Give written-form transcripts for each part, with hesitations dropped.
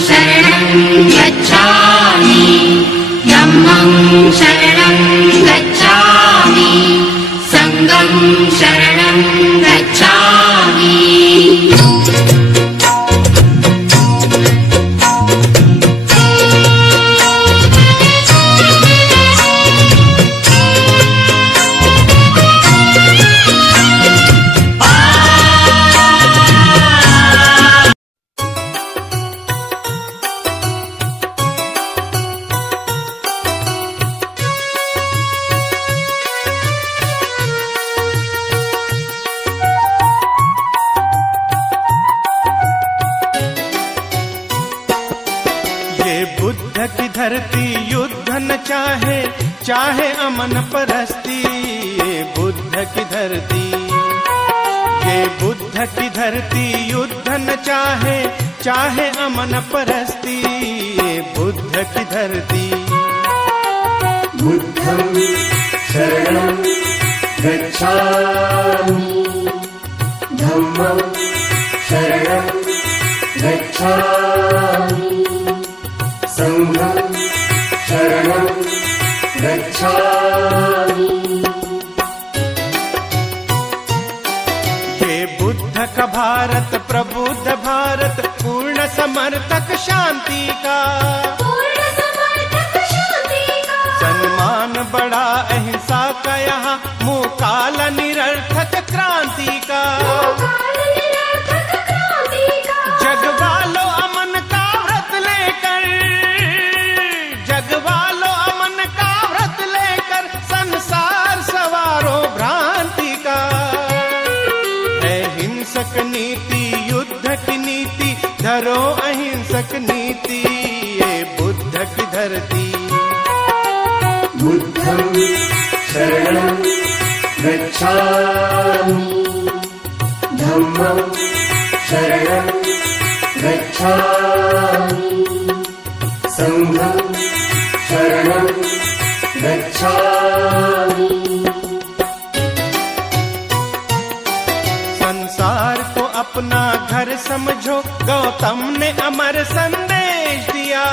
शरणं गच्छामि धम्मं शरणं गच्छामि संघं शरणं गच्छामि। धरती युद्ध न चाहे, चाहे अमन परस्ती। ये बुद्ध की धरती, ये बुद्ध की धरती युद्ध न चाहे, चाहे अमन परस्ती। ये बुद्ध की धरती। बुद्धं शरणं गच्छामि धम्मं शरणं गच्छामि संघं शरणं गच्छामि। ये बुद्ध का भारत प्रबुद्ध भारत, पूर्ण समर्थक शांति का, सम्मान बड़ा अहिंसा का यहाँ, मुकाल निरर्थक क्रांति का। जगवालो अमन का व्रत लेकर, जगवालो अमन का व्रत लेकर, संसार सवारो भ्रांति का। है हिंसक नीति युद्ध की नीति, धरो अहिंसक नीति। ये बुद्ध की धरती। बुद्धं शरणं गच्छामि धम्मं शरणं गच्छामि संघं शरणं गच्छामि। संसार को अपना घर समझो, गौतम ने अमर संदेश दिया।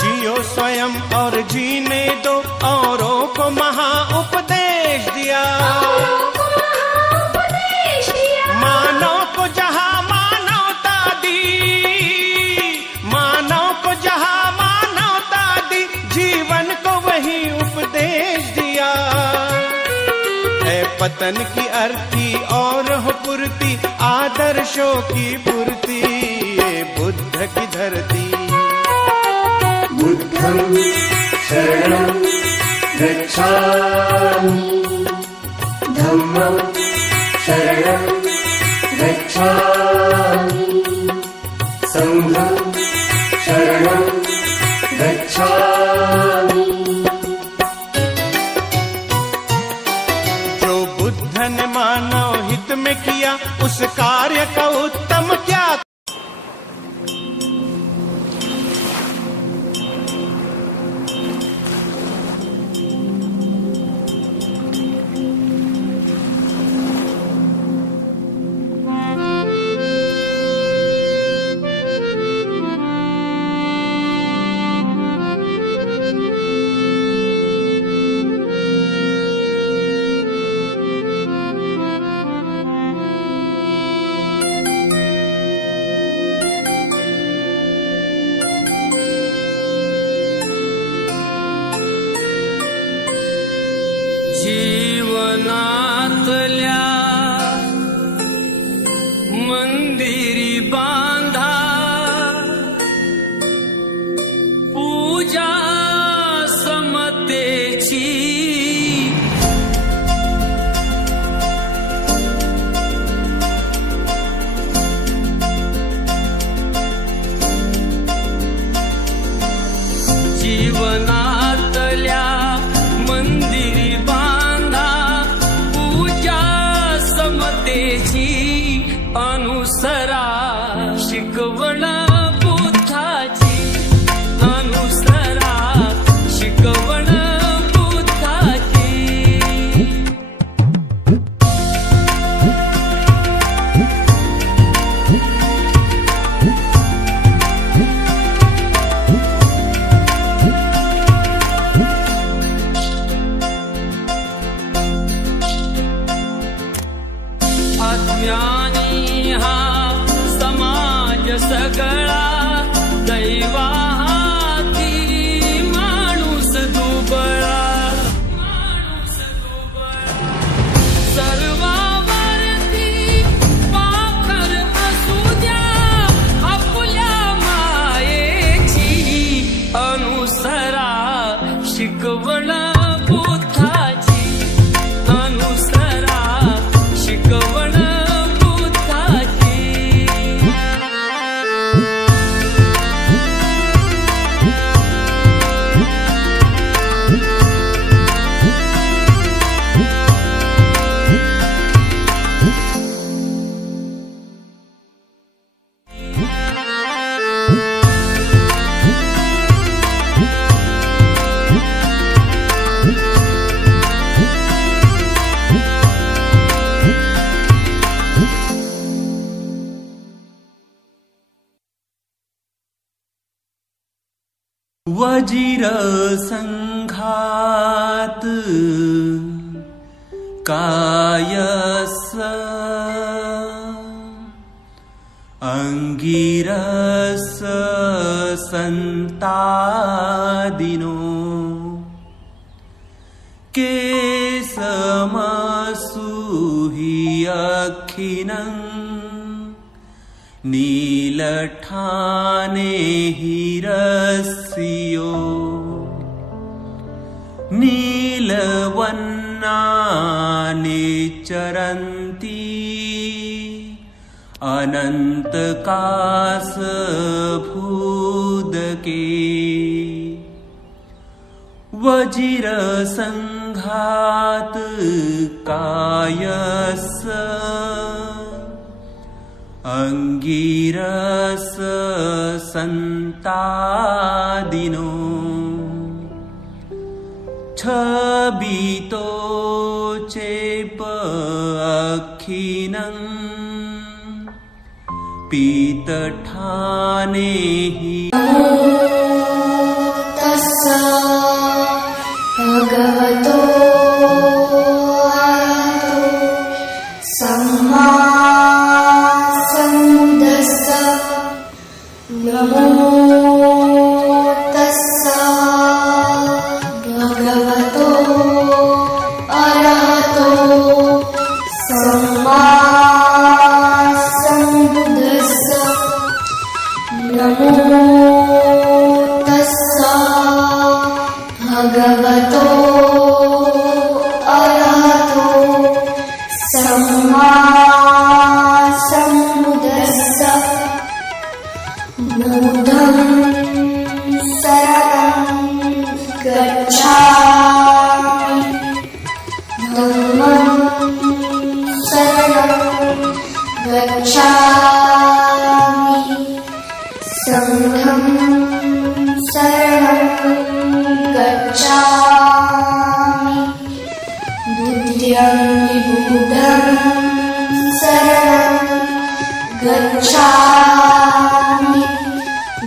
जियो स्वयं और जीने दो, औरों को महा उपदेश दिया। मानव को जहाँ मानवता दी, मानव को जहाँ मानवता दी, जीवन को वही उपदेश दिया। है पतन की अर्थी और हो पूर्ति, आदर्शों की पूर्ति। ये बुद्ध की धरती। बुद्धं शरणं गच्छामि धम्मं शरणं गच्छामि संघं शरणं गच्छामि। जो बुद्ध ने मानव हित में किया, उस कार्य का उत्तम क्या। ज्ञानी हा समाज सगळा दैवा हाती माणूस दुबळा सर्वावरती पाखर असू द्या आपल्या मायेची अनुसरा शिकवण बुद्धाची अनुसरा शिकवण बुद्धाची वज्र संघात कायस अंगिरस संतादिनो केसमसुहि अखिनं नीलठाने हिरस्यो नीलवन्नाने चरन्ति अनन्तकाशभूदके वज्र संघात कायस अंगिरस संतादिनो छबितो चेप अखिनं पीतठाने हि तस्सा भगवतो सम्मा सम्बुद्धस्स नमो तस्सा भगवतो अरहतो सम्मा सम्बुद्धस्स नमो तस्सा भगवतो अरहतो सम्मा सम्बुद्धस्स बुद्धं शरणं गच्छामि धम्मं शरणं गच्छामि संघं शरणं गच्छामि द्वितीयं बुद्धं शरणं गच्छामि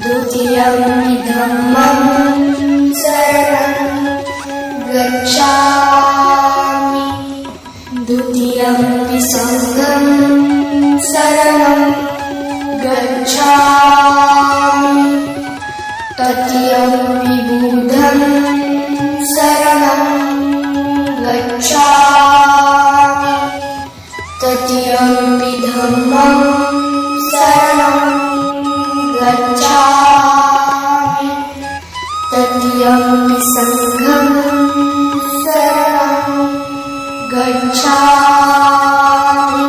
द्वितीयं धम्मं शरणं गच्छामि द्वितीयं संघं शरणं गच्छामि तृतीयं बुद्धं शरणं गच्छामि तृतीयं धम्मं शरणं गच्छामि तृतीयं संघं शरणं गच्छामि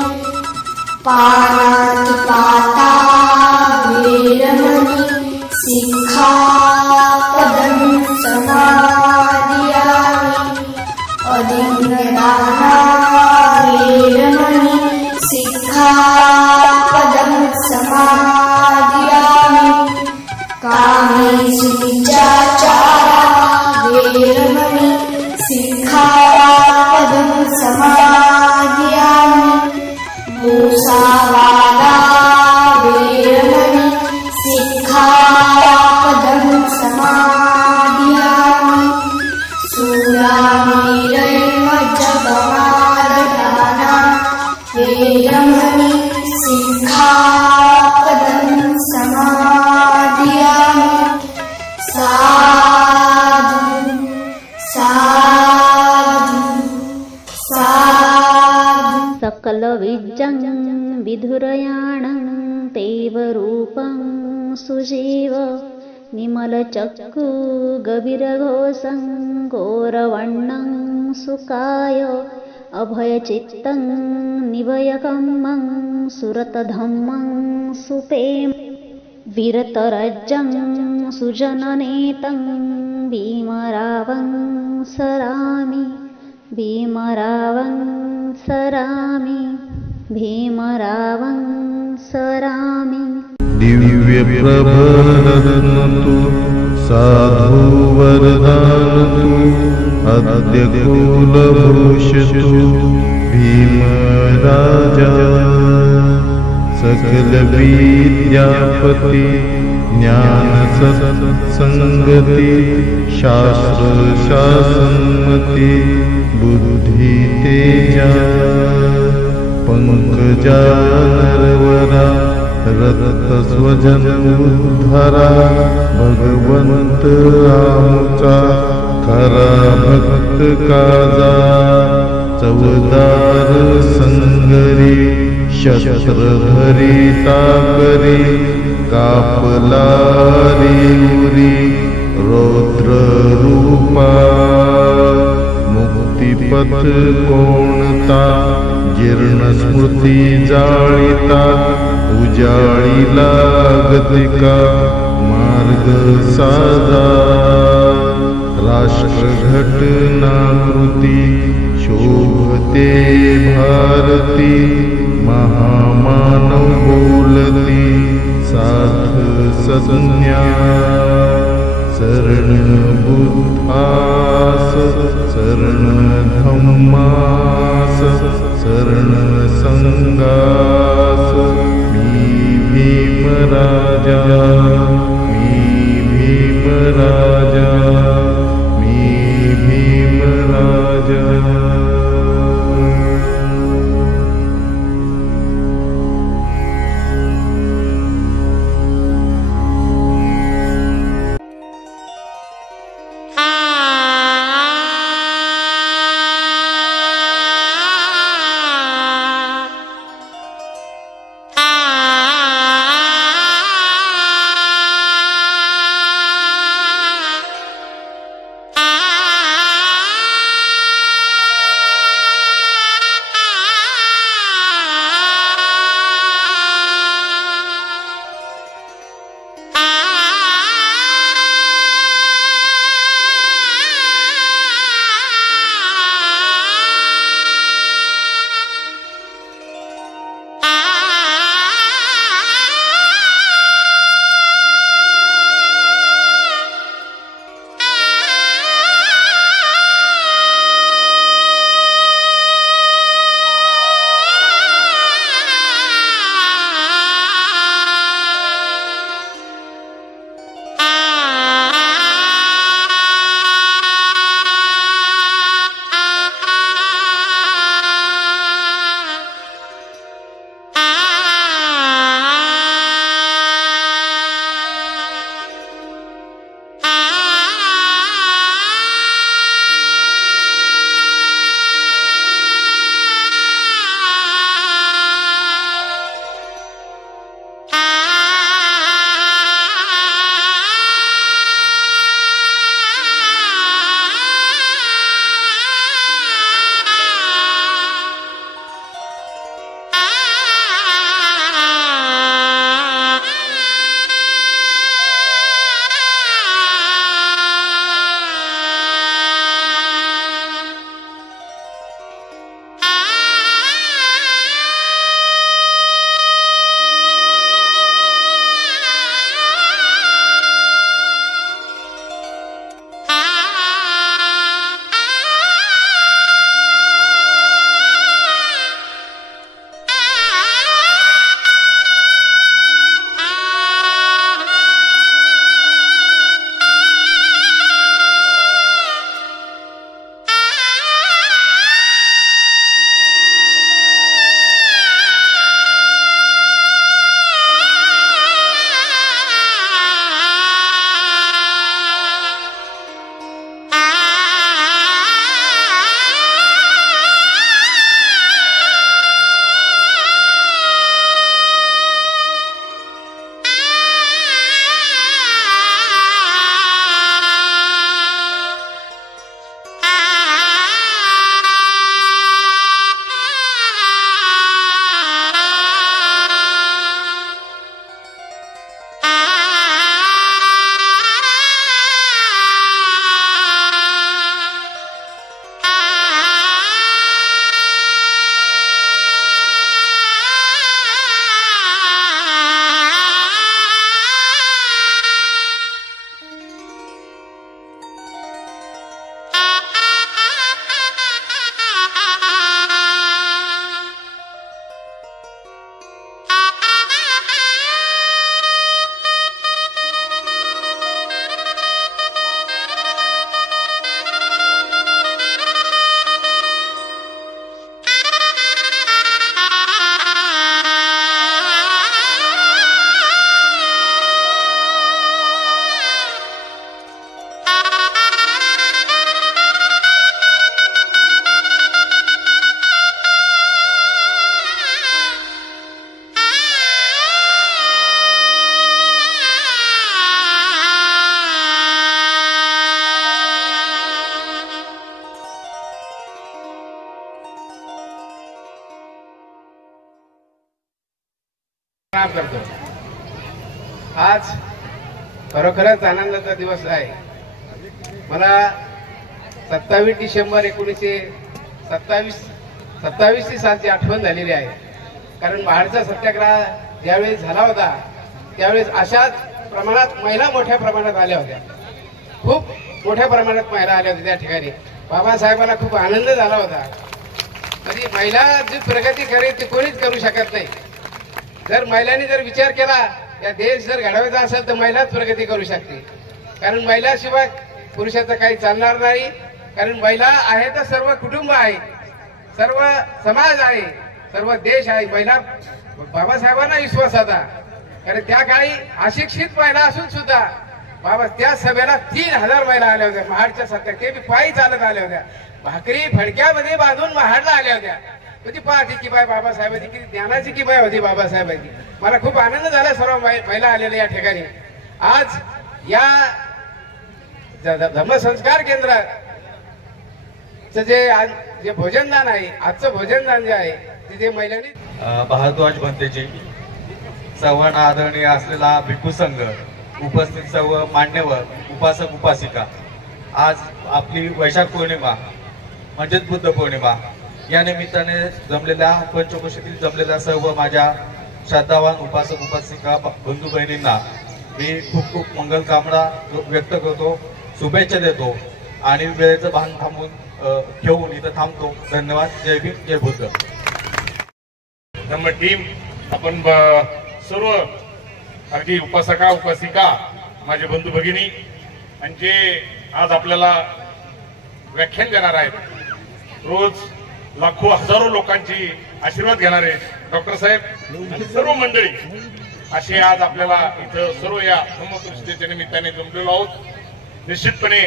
पाणातिपाता वेरमणि सिक्खापदं समादयामि अदिन्नदाना वेरमणि सिक्खापदं समादयामि कामेषु मिथ्याचारा वेरमणि सिक्खापदं समादयामि मूसावादा वेरमणि सिक्खापदं समादयामि सूरामेरयमज्जपमाददाना वेरमणि विधुरयाणं तेव रूपं सुजीव निमलचक्षु गभीरघोषं घोरवर्णं सुकाय अभयचित्तं निभयकम्मं सुरतधम्मं सुपेम विरतरज्जं सुजननेतं भीमरावं सरामि भीमरावं सरामि भीमरावं सरामि। दिव्यप्रभरत्नतु साधुवरदानतु अद्य कुलभूषतु भीमराजा सकलविद्यापति ज्ञानसत्सङ्गति शास्त्रशासनमति बुद्धितेजा पंकजा नरवरा रत्तस्वजनोद्धरा भगवंत आमुचा खरा भक्त काजा चवदार संगरी शस्त्रधरी ताकरी कापलारी उरी रौद्र रूपा मुक्तिपथ कोणता जीर्ण स्मृती जाळिता उजाळीला गतिका मार्ग साधा राष्ट्र घटनाकृती शोभते भारती महामानव बोलती साध संज्ञा शरण बुद्धास शरण धम्मास शरण संगास मी भीमराजा मी भीमराजा मी भीमराजा। प्रणाम करतो. आज खरोखरच आनंदाचा दिवस आहे. मला 27 डिसेंबर 1927 सालची आठवण झालेली आहे. कारण महाडचा सत्याग्रह ज्यावेळेस झाला होता त्यावेळेस अशाच प्रमाणात महिला मोठ्या प्रमाणात आल्या होत्या. खूप मोठ्या प्रमाणात महिला आल्या होत्या त्या ठिकाणी. बाबासाहेबांना खूप आनंद झाला होता. म्हणजे महिला जी प्रगती करेल ती कोणीच करू शकत नाही. जर महिलांनी जर विचार केला या देश जर घडवायचा असेल तर महिलाच प्रगती करू शकते. कारण महिलाशिवाय पुरुषाचं काही चालणार नाही. कारण महिला आहे तर सर्व कुटुंब आहे, सर्व समाज आहे, सर्व देश आहे. महिला बाबासाहेबांना विश्वास होता. कारण त्या काळी अशिक्षित महिला असून सुद्धा बाबा त्या सभेला 3000 महिला आल्या होत्या. महाडच्या सत्यात ते पायी चालत आल्या होत्या. भाकरी फडक्यामध्ये बांधून महाडला आल्या होत्या. तुझी पाहती की बाय बाबासाहेबांची किती ज्ञानाची की बाय होती बाबासाहेबांची. मला खूप आनंद झाला सर्व महिला आलेल्या या ठिकाणी. आज या धम्मसंस्कार केंद्राचं जे भोजनदान आहे, आजचं भोजनदान जे आहे तिथे महिलांनी भारद्वाज भंतेजी, सर्व आदरणीय असलेला भिक्खू संघ, उपस्थित सर्व मान्यवर, उपासक उपासिका, आज आपली वैशाख पौर्णिमा म्हणजेच बुद्ध पौर्णिमा या निमित्ताने जमलेल्या पंचकोशीतील जमलेल्या सर्व माझ्या श्रद्धावान उपासक उपासिका बंधू बहिणींना मी खूप खूप मंगल कामना व्यक्त करतो, शुभेच्छा देतो आणि वेळेचं भान थांबून घेऊन इथं थांबतो. धन्यवाद. जय भीम, जय बुद्ध. धम्म टीम, आपण सर्व अगदी उपासका उपासिका माझे बंधू भगिनी आणि जे आज आपल्याला व्याख्यान देणार आहेत, रोज लाखो हजारो लोकांची आशीर्वाद घेणारे डॉक्टर साहेब आणि सर्व मंडळी असे आज आपल्याला इथं सर्व या धम्म परिषदेच्या निमित्ताने जमलेलो आहोत. निश्चितपणे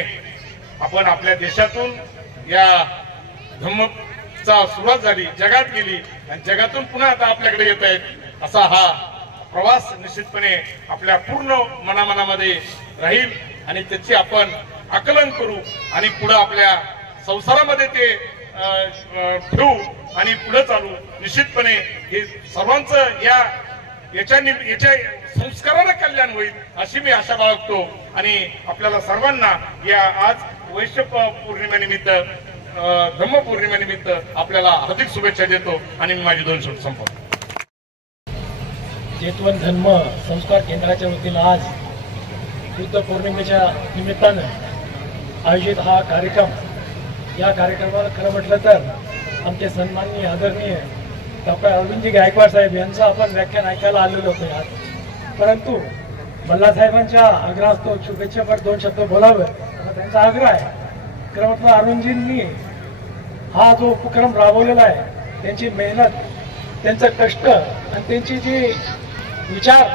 आपण आपल्या देशातून या धम्मचा सुरुवात झाली, जगात गेली आणि जगातून पुन्हा आता आपल्याकडे येत आहेत. असा हा प्रवास निश्चितपणे आपल्या पूर्ण मनामध्ये राहील आणि त्याचे आपण आकलन करू आणि पुढे आपल्या संसारामध्ये ते ठेवू आणि पुढे चालू. निश्चितपणे हे सर्वांचं याच्या संस्कारानं कल्याण होईल अशी मी आशा बाळगतो आणि आपल्याला सर्वांना या आज वैशाख पौर्णिमेनिमित्त धम्म पौर्णिमेनिमित्त आपल्याला हार्दिक शुभेच्छा देतो आणि मी माझी 2 शब्द संपवतो. जेतवन धम्म संस्कार केंद्राच्या वतीनं आज बुद्ध पौर्णिमेच्या निमित्तानं आयोजित हा कार्यक्रम, या कार्यक्रमाला खरं म्हटलं तर आमचे सन्माननीय आदरणीय डॉक्टर अरविंदजी गायकवाड साहेब यांचं आपण व्याख्यान ऐकायला आलेलो होतो आज. परंतु बल्लासाहेबांच्या आग्रहास्तव शुभेच्छापर 2 शब्द बोलावे असा त्यांचा आग्रह आहे. खरं म्हटलं अरुणजींनी हा जो उपक्रम राबवलेला आहे, त्यांची मेहनत, त्यांचं कष्ट आणि त्यांची जी विचार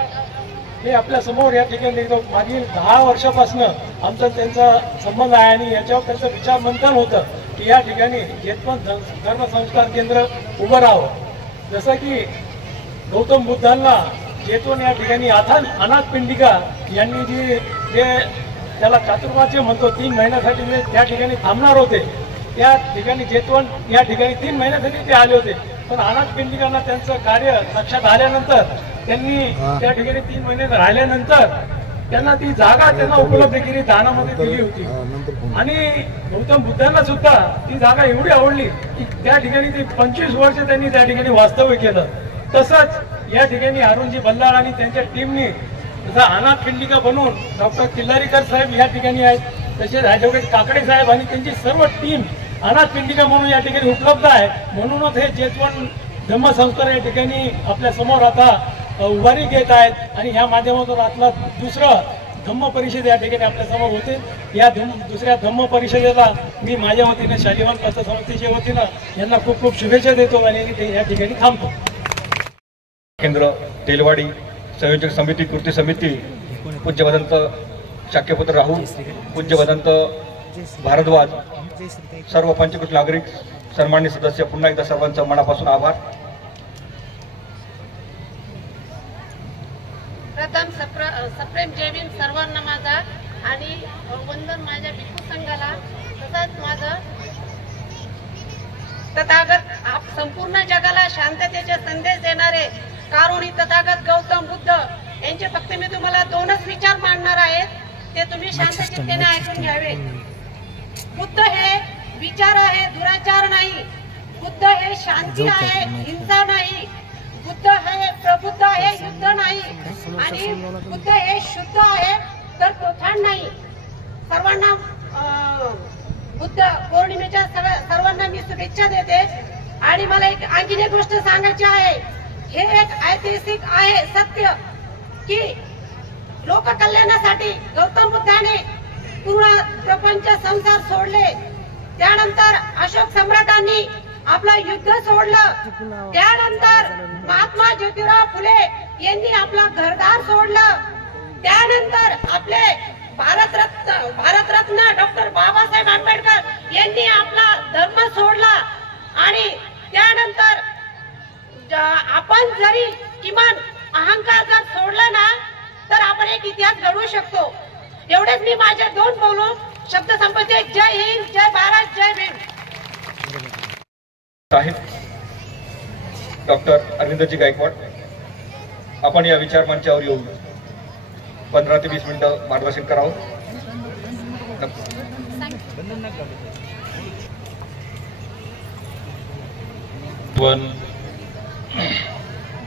हे आपल्या समोर या ठिकाणी मागील 10 वर्षापासून आमचा त्यांचा संबंध आहे आणि याच्यावर त्यांचं विचार मंथन होतं की या ठिकाणी जेतवन धर्म संस्कार केंद्र उभं राहावं. जसं की गौतम बुद्धांना जेतवन या ठिकाणी अनाथ पिंडिका यांनी जे त्याला चातुर्मास्य म्हणतो 3 महिन्यासाठी जे त्या ठिकाणी थांबणार होते, त्या ठिकाणी जेतवन या ठिकाणी 3 महिन्यासाठी ते आले होते. पण अनाथ पिंडिकांना त्यांचं कार्य लक्षात आल्यानंतर त्यांनी त्या ठिकाणी 3 महिने राहिल्यानंतर त्यांना ती जागा त्यांना उपलब्ध केली, दानामध्ये दिली होती. आणि गौतम बुद्धांना सुद्धा ती जागा एवढी आवडली की त्या ठिकाणी ती 25 वर्ष त्यांनी त्या ठिकाणी वास्तव्य केलं. तसंच या ठिकाणी अरुणजी बल्लाळ आणि त्यांच्या टीमनी जसा अनाथ पिंडिका बनवून डॉक्टर किल्लारीकर साहेब या ठिकाणी आहेत, तसेच ॲडव्होकेट काकडे साहेब आणि त्यांची सर्व टीम अनाथ पिंडिका म्हणून या ठिकाणी उपलब्ध आहे. म्हणूनच हे जेतवन धम्मसंस्कार या ठिकाणी आपल्या समोर आता उभारी घेत आहेत आणि ह्या माध्यमातून आपला दुसरं धम्म परिषद या ठिकाणी आपल्या समोर होते. या दुसऱ्या धम्म परिषदेला मी माझ्या वतीनं शालिवान पतसंस्थेच्या वतीनं यांना खूप खूप शुभेच्छा देतो आणि या ठिकाणी थांबतो. केंद्र तेलवाडी संयोजक समिती कृती समिती पूज्य भदंत शाक्यपुत्र राहुल, पूज्य भदंत भारद्वाज, सर्व पंचकृत नागरिक, सन्माननीय सदस्य, पुन्हा एकदा सर्वांचा मनापासून आभार. प्रथम सप्रेम जय भीम सर्वांना माझा आणि वंदन माझ्या भिक्खू संघाला. तसंच माझं तथागत संपूर्ण जगाला शांततेचे संदेश देणारे कारुणी तथागत गौतम त्यांचे फक्त मी तुम्हाला 2च विचार मांडणार आहेत, ते तुम्ही शांत चित्तेने ऐकून घ्यावे. बुद्ध हे विचार आहे, दुराचार नाही. बुद्ध हे शांती आहे, हिंसा नाही. बुद्ध हे प्रबुद्ध आहे, युद्ध नाही. आणि बुद्ध हे शुद्ध आहे, तर तोफान नाही. सर्वांना बुद्ध पौर्णिमेच्या सर्वांना मी शुभेच्छा देते. आणि मला आणखीन एक गोष्ट सांगायची आहे. हे एक ऐतिहासिक आहे सत्य की लोककल्याणासाठी गौतम बुद्धाने पूर्ण प्रपंच संसार सोडले. त्यानंतर अशोक सम्राटांनी आपलं युद्ध सोडलं. त्यानंतर महात्मा ज्योतिराव फुले यांनी आपलं घरदार सोडलं. त्यानंतर आपले भारतरत्न डॉक्टर बाबासाहेब आंबेडकर यांनी आपला धर्म सोडला. आणि त्यानंतर आपण जरी किमान अहंकार जर सोडला ना, तर आपण एक इतिहास घडवू शकतो. एवढेच मी माझे 2 बोलून शब्द संपवते. जय हिंद, जय भारत, जय भीम. साहेब डॉक्टर अरविंदजी गायकवाड, आपण या विचार मंचावर येऊन 15 ते 20 मिनिटं मार्गदर्शन करावं.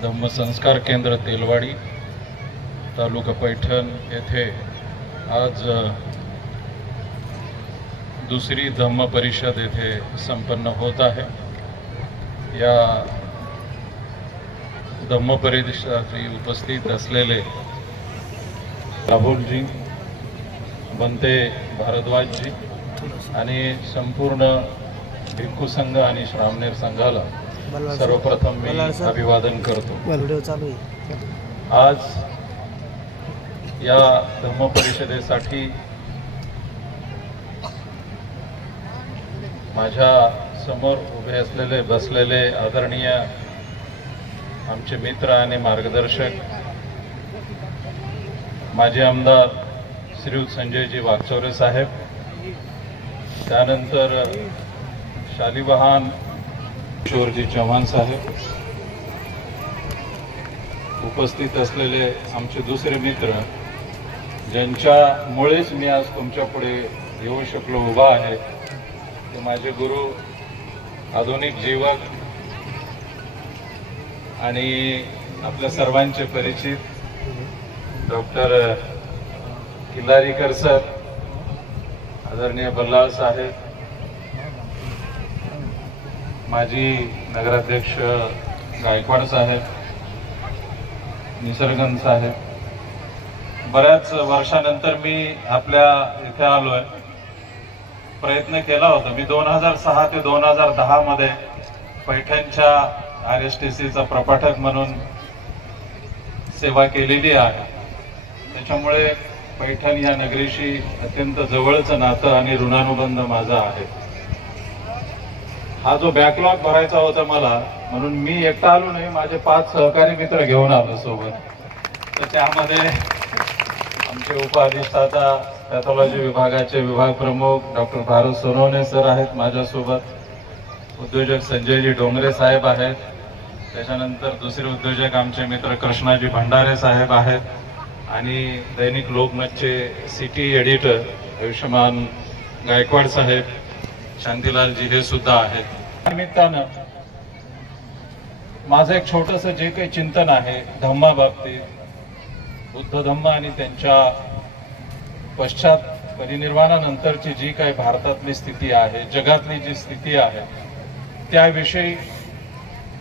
धम्मसंस्कार केंद्र तेलवाडी, तालुका पैठण येथे आज दुसरी धम्म परिषद येथे संपन्न होत आहे. या धम्म परिषदेसाठी उपस्थित असलेले राहुलजी, बंते भारद्वाजजी आणि संपूर्ण भिक्खू संघ आणि श्रामणेर संघाला सर्वप्रथम मी अभिवादन करतो. आज या धम्म परिषदेसाठी माझ्या समोर उभे असलेले बसलेले आदरणीय आमचे मित्र आणि मार्गदर्शक माजी आमदार श्रीयुत संजयजी वागचौरे साहेब, त्यानंतर शालिवाहन किशोरजी चव्हाण साहेब, उपस्थित असलेले आमचे दुसरे मित्र ज्यांच्यामुळेच मी आज तुमच्या पुढे येऊ शकलो, उभा आहे, ते माझे गुरु, आधुनिक जीवक आणि आपल्या सर्वांचे परिचित डॉक्टर किल्लारीकर सर, आदरणीय बल्लाळ साहेब, माजी नगराध्यक्ष गायकवाड साहेब, निसर्गन साहेब. बऱ्याच वर्षानंतर मी आपल्या इथे आलोय. प्रयत्न केला होता मी 2006 ते 2010 मध्ये पैठणच्या RSTCचा प्रपाठक म्हणून सेवा केलेली आहे. त्याच्यामुळे पैठण या नगरीशी अत्यंत जवळचं नातं आणि ऋणानुबंध माझा आहे. हा जो बॅकलॉग भरायचा होता मला, म्हणून मी एकटा आलो नाही, माझे 5 सहकारी मित्र घेऊन आलो सोबत. तर त्यामध्ये आमचे उपअधिष्ठाता पॅथॉलॉजी विभागाचे विभाग प्रमुख डॉक्टर भारत सोनवणे सर आहेत माझ्यासोबत, उद्योजक संजयजी डोंगरे साहेब आहेत, त्याच्यानंतर दुसरे उद्योजक आमचे मित्र कृष्णाजी भंडारे साहेब आहेत आणि दैनिक लोकमतचे सिटी एडिटर आयुष्यमान गायकवाड साहेब, शांतीलालजी हे सुद्धा आहेत. निमित्तानं माझं एक छोटंसं जे काही चिंतन आहे धम्माबाबतीत, बुद्ध धम्म आणि त्यांच्या पश्चात परिनिर्वाणानंतरची जी काही भारतातली स्थिती आहे, जगातली जी स्थिती आहे त्याविषयी,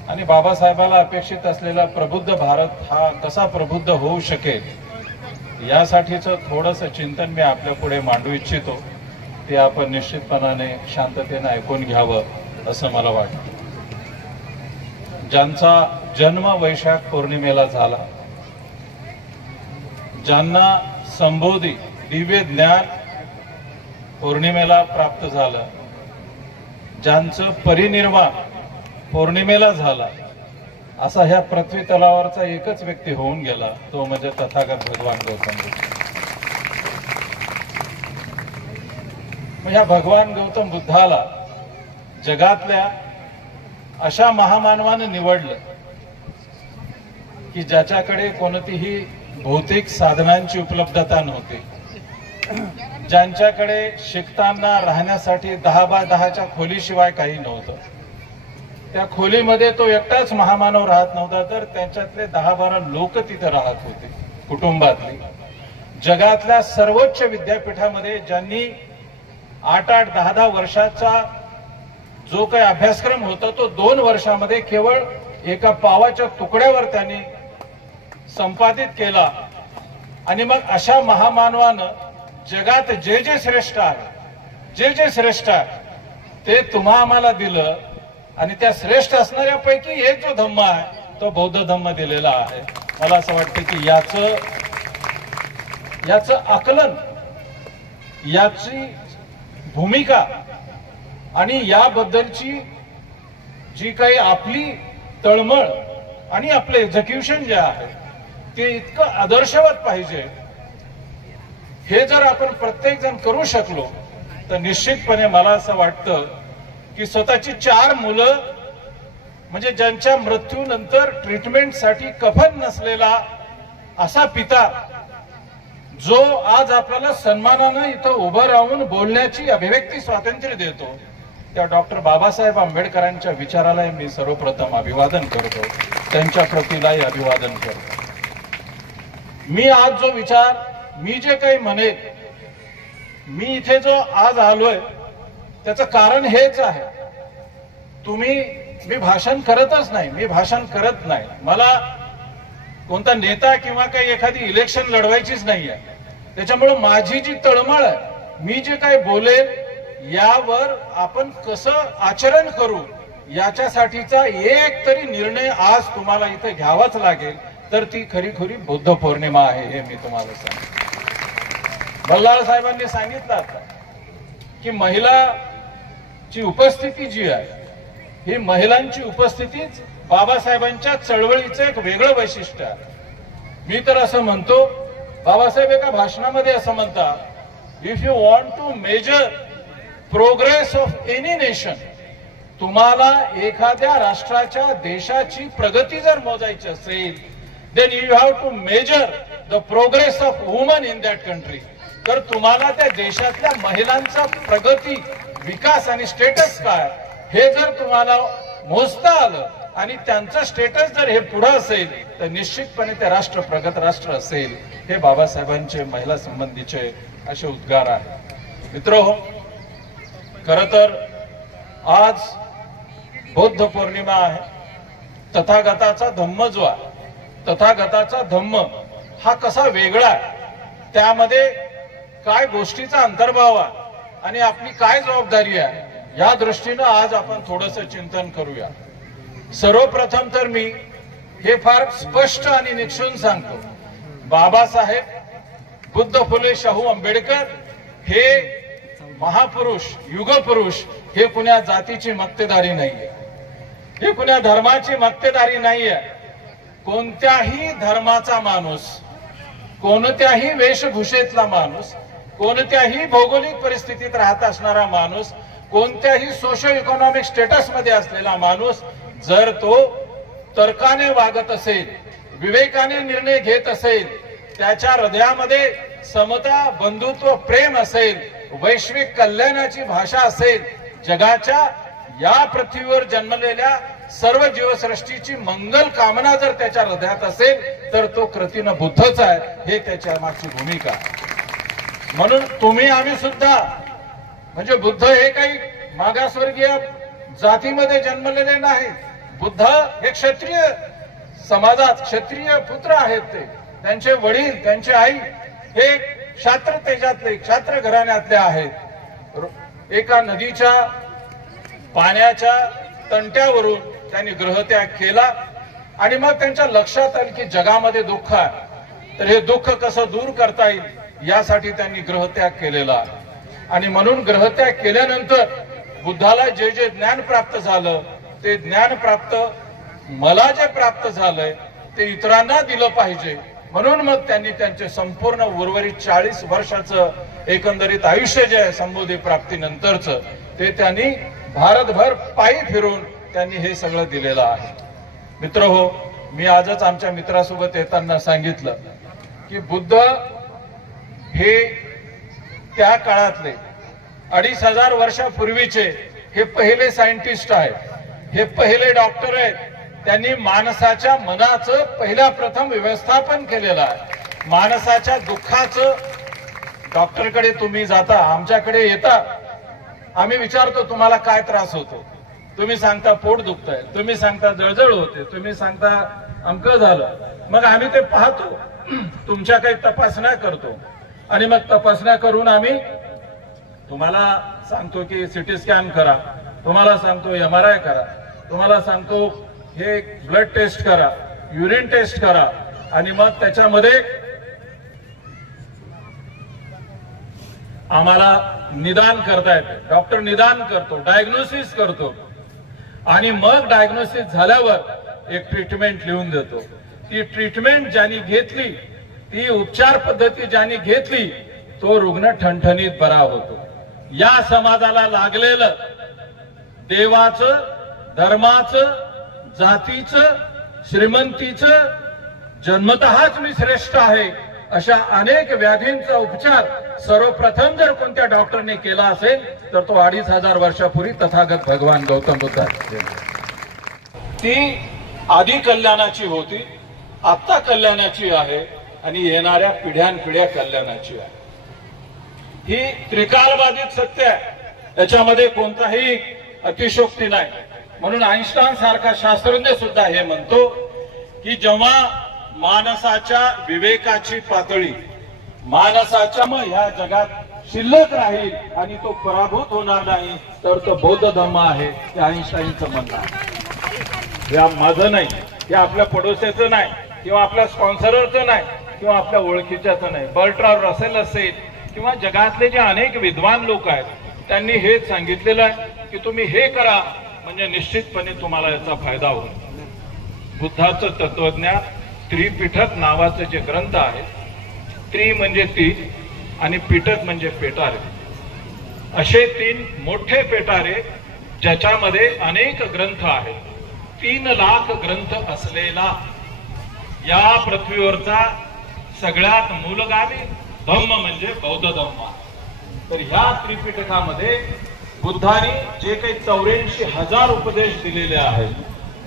आणि बाबासाहेबाला अपेक्षित असलेला प्रबुद्ध भारत हा कसा प्रबुद्ध होऊ शकेल यासाठीचं थोडंसं चिंतन मी आपल्या पुढे मांडू इच्छितो. ते आपण निश्चितपणाने शांततेने ऐकून घ्यावं असं मला वाटतं. ज्यांचा जन्म वैशाख पौर्णिमेला झाला, ज्यांना संबोधी दिव्य ज्ञान पौर्णिमेला प्राप्त झालं, ज्यांचं परिनिर्वाण पौर्णिमेला झाला, असा ह्या पृथ्वी तलावावरचा एकच व्यक्ती होऊन गेला, तो म्हणजे तथागत भगवान गौतम बुद्ध. ह्या भगवान गौतम बुद्धाला जगातल्या अशा महामानवानं निवडलं की ज्याच्याकडे कोणतीही भौतिक साधनांची उपलब्धता नव्हती. ज्यांच्याकडे शिकताना राहण्यासाठी 10 बाय 10च्या खोलीशिवाय काही नव्हतं, त्या खोलीमध्ये तो एकटाच महामानव राहत नव्हता, तर त्यांच्यातले 10-12 लोक तिथे राहत होते कुटुंबातली. जगातल्या सर्वोच्च विद्यापीठामध्ये ज्यांनी 8-8, 10-10 वर्षाचा जो काही अभ्यासक्रम होता तो 2 वर्षामध्ये केवळ एका पावाच्या तुकड्यावर त्यांनी संपादित केला. आणि मग अशा महामानवानं जगात जे जे श्रेष्ठ आहे ते तुम्हा आम्हाला दिलं. आणि त्या श्रेष्ठ असणाऱ्यापैकी एक जो धम्म आहे तो बौद्ध धम्म दिलेला आहे. मला असं वाटतं की याचं आकलन, याची भूमिका आणि याबद्दलची जी काही आपली तळमळ आणि आपलं एक्झिक्युशन जे आहे ते इतकं आदर्शवत पाहिजे. हे जर आपण प्रत्येक जण करू शकलो तर निश्चितपणे मला असं वाटतं की स्वतःची 4 मुलं, म्हणजे ज्यांच्या मृत्यूनंतर ट्रीटमेंटसाठी कफन नसलेला असा पिता जो आज आपल्याला सन्मानानं इथं उभं राहून बोलण्याची अभिव्यक्ती स्वातंत्र्य देतो, त्या डॉक्टर बाबासाहेब आंबेडकरांच्या विचाराला मी सर्वप्रथम अभिवादन करतो, त्यांच्या प्रतिलाही अभिवादन करतो. मी आज जो विचार, मी जे काही म्हणेन, मी इथे जो आज आलोय त्याचं कारण हेच आहे. मी भाषण करतच नाही, मी भाषण करत नाही. मला कोणता नेता किंवा काही एखादी इलेक्शन लढवायचीच नाहीये. त्याच्यामुळे माझी जी तळमळ आहे, मी जे काही बोलेल यावर आपण कसं आचरण करू याच्यासाठीचा एक तरी निर्णय आज तुम्हाला इथे घ्यावाच लागेल. तर ती खरी बुद्ध पौर्णिमा आहे हे मी तुम्हाला सांगतो. बल्लाळ साहेबांनी सांगितलं आता की महिलाची उपस्थिती जी आहे ही महिलांची उपस्थितीच बाबासाहेबांच्या चळवळीचं एक वेगळं वैशिष्ट्य आहे. मी तर असं म्हणतो, बाबासाहेब एका भाषणामध्ये असं म्हणतात, if you want to measure progress of any nation, तुम्हाला एखाद्या राष्ट्राच्या देशाची प्रगती जर मोजायची असेल, then you have to measure the progress of women in that country. तर तुम्हाला त्या देशातल्या महिलांचा प्रगती, विकास आणि स्टेटस काय हे जर तुम्हाला मोजता आलं आणि त्यांचं स्टेटस जर हे पुढे असेल तर निश्चितपणे ते राष्ट्र प्रगत राष्ट्र असेल. हे बाबासाहेबांचे महिला संबंधीचे असे उद्गार आहेत. मित्रहो, खरं तर आज बौद्ध पौर्णिमा आहे. तथागताचा धम्म जो आहे, तथागताचा धम्म हा कसा वेगळा आहे, त्यामध्ये काय गोष्टीचा अंतर्भाव आहे आणि आपली काय जबाबदारी आहे, या दृष्टीनं आज आपण थोडंसं चिंतन करूया. सर्वप्रथम तर मी हे फार स्पष्ट आणि निक्षून सांगतो, बाबासाहेब, बुद्ध फुले शाहू आंबेडकर हे महापुरुष, युगपुरुष हे कुण्या जातीची मक्तेदारी नाहीये, हे कुण्या धर्माची मक्तेदारी नाहीये. कोणत्याही धर्माचा माणूस, कोणत्याही वेशभूषेतला माणूस, कोणत्याही भौगोलिक परिस्थितीत राहत असणारा माणूस, कोणत्याही सोशो इकॉनॉमिक स्टेटस मध्ये असलेला माणूस जर तो तर्काने वागत असेल, विवेकाने निर्णय घेत असेल, त्याच्या हृदयामध्ये समता, बंधुत्व, प्रेम असेल, वैश्विक कल्याणाची भाषा असेल, जगाच्या या पृथ्वीवर जन्मलेल्या सर्व जीवसृष्टीची मंगल कामना जर त्याच्या हृदयात असेल तर तो कृतीनं बुद्धच आहे, हे त्याच्या मागची भूमिका. म्हणून तुम्ही आम्ही सुद्धा, म्हणजे बुद्ध हे काही मागासवर्गीय जातीमध्ये जन्मलेले नाहीत. बुद्ध हे क्षत्रिय समाजात क्षत्रिय पुत्र आहेत. ते त्यांचे वडील, त्यांची आई हे क्षात्र तेजातले, क्षात्र घराण्यातले आहेत. एका नदीच्या पाण्याच्या तंट्यावरून त्यांनी गृहत्याग केला आणि मग त्यांच्या लक्षात आलं की जगामध्ये दुःख आहे, तर हे दुःख कसं दूर करता येईल यासाठी त्यांनी गृहत्याग केलेला. आणि म्हणून गृहत्याग केल्यानंतर बुद्धाला जे जे ज्ञान प्राप्त झालं ते ज्ञान प्राप्त, मला जे प्राप्त झालंय ते इतरांना दिलं पाहिजे. म्हणून मग त्यांनी त्यांचे संपूर्ण उर्वरित 40 वर्षाचं एकंदरीत आयुष्य जे आहे संबोधी प्राप्तीनंतरचं ते त्यांनी भारतभर पायी फिरून त्यांनी हे सगळं दिलेलं आहे. मित्र हो, मी आजच आमच्या मित्रासोबत येताना सांगितलं की बुद्ध हे त्या काळातले 2500 वर्षापूर्वीचे हे पहिले सायंटिस्ट आहेत, हे पहिले डॉक्टर आहेत. त्यांनी माणसाच्या मनाचं पहिल्या प्रथम व्यवस्थापन केलेलं आहे. माणसाच्या दुःखाचं डॉक्टरकडे तुम्ही जाता, आमच्याकडे येता, आम्ही विचारतो तुम्हाला काय त्रास होतो, तुम्ही सांगता पोट दुखतंय, तुम्ही सांगता जळजळ होते, तुम्ही सांगता अमकं झालं. मग आम्ही ते पाहतो, तुमच्या काही तपासण्या करतो आणि मग तपासण्या करून आम्ही तुम्हाला सांगतो की सिटी स्कॅन करा, तुम्हाला सांगतो MRI करा, तुम्हाला सांगतो हे ब्लड टेस्ट करा, युरिन टेस्ट करा आणि मग त्याच्यामध्ये आम्हाला निदान करता येते. डॉक्टर निदान करतो, डायग्नोसिस करतो आणि मग डायग्नोसिस झाल्यावर एक ट्रीटमेंट लिहून देतो. ती ट्रीटमेंट ज्यांनी घेतली, ती उपचार पद्धती ज्यांनी घेतली, तो रुग्ण ठणठणीत बरा होतो. या समाजाला लागलेलं देवाचं, धर्माचं, जातीचं, श्रीमंतीचं, जन्मतःच मी श्रेष्ठ आहे अशा अनेक व्याधींचा उपचार सर्वप्रथम जर कोणत्या डॉक्टरने केला असेल तर तो 2500 वर्षापूर्वी तथागत भगवान गौतम बुद्ध. ती आधी कल्याणाची होती, आता कल्याणाची आहे आणि येणाऱ्या पिढ्यानपिढ्या कल्याणाची आहे. ही त्रिकालबाधित सत्य आहे, त्याच्यामध्ये कोणताही अतिशोक्ती नाही. म्हणून आईन्स्टाईन सारखा शास्त्रज्ञ सुद्धा हे म्हणतो की जेव्हा माणसाच्या विवेकाची पातळी माणसाच्या ह्या जगात शिल्लक राहील आणि तो पराभूत होणार नाही तर तो बौद्ध धम्म आहे, हे आईन्स्टाईनचं म्हणणं आहे. हे माझं नाही, हे आपल्या पडोस्याचं नाही किंवा आपल्या स्पॉन्सरचं नाही किंवा आपल्या ओळखीच्याचं नाही. बर्ट्रांड रसेल असेल किंवा जगातले जे अनेक विद्वान लोक आहेत त्यांनी हेच सांगितलेलं आहे की तुम्ही हे करा म्हणजे निश्चितपणे तुम्हाला याचा फायदा होईल. बुद्धाचं तत्वज्ञान त्रिपिटक नावाचे जे ग्रंथ आहेत, त्रि म्हणजे 3 आणि पिटक म्हणजे पेटारे, असे 3 मोठे पेटारे ज्याच्यामध्ये अनेक ग्रंथ आहेत. 3 लाख ग्रंथ असलेला या पृथ्वीवरचा सगळ्यात मूलगामी धम्म म्हणजे बौद्ध धम्म. तर ह्या त्रिपिटकामध्ये बुद्धाने जे काही 84,000 उपदेश दिलेले आहेत,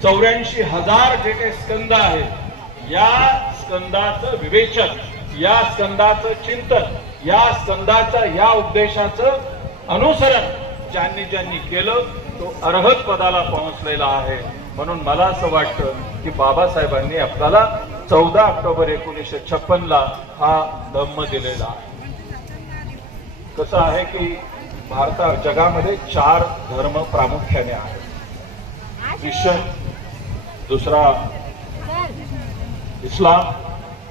84,000 जे काही स्कंद आहेत, या स्कंदाचं विवेचन, या स्कंदाचं चिंतन, या स्कंदाच्या या उपदेशाचं अनुसरण ज्यांनी ज्यांनी केलं तो अर्हत पदाला पोहोचलेला आहे. म्हणून मला असं वाटतं की बाबासाहेबांनी आपल्याला 14 ऑक्टोबर 1956 हा धम्म दिलेला आहे. कसं आहे की जगामध्ये 4 धर्म प्रामुख्याने आहेत. ख्रिश्चन, दुसरा इस्लाम,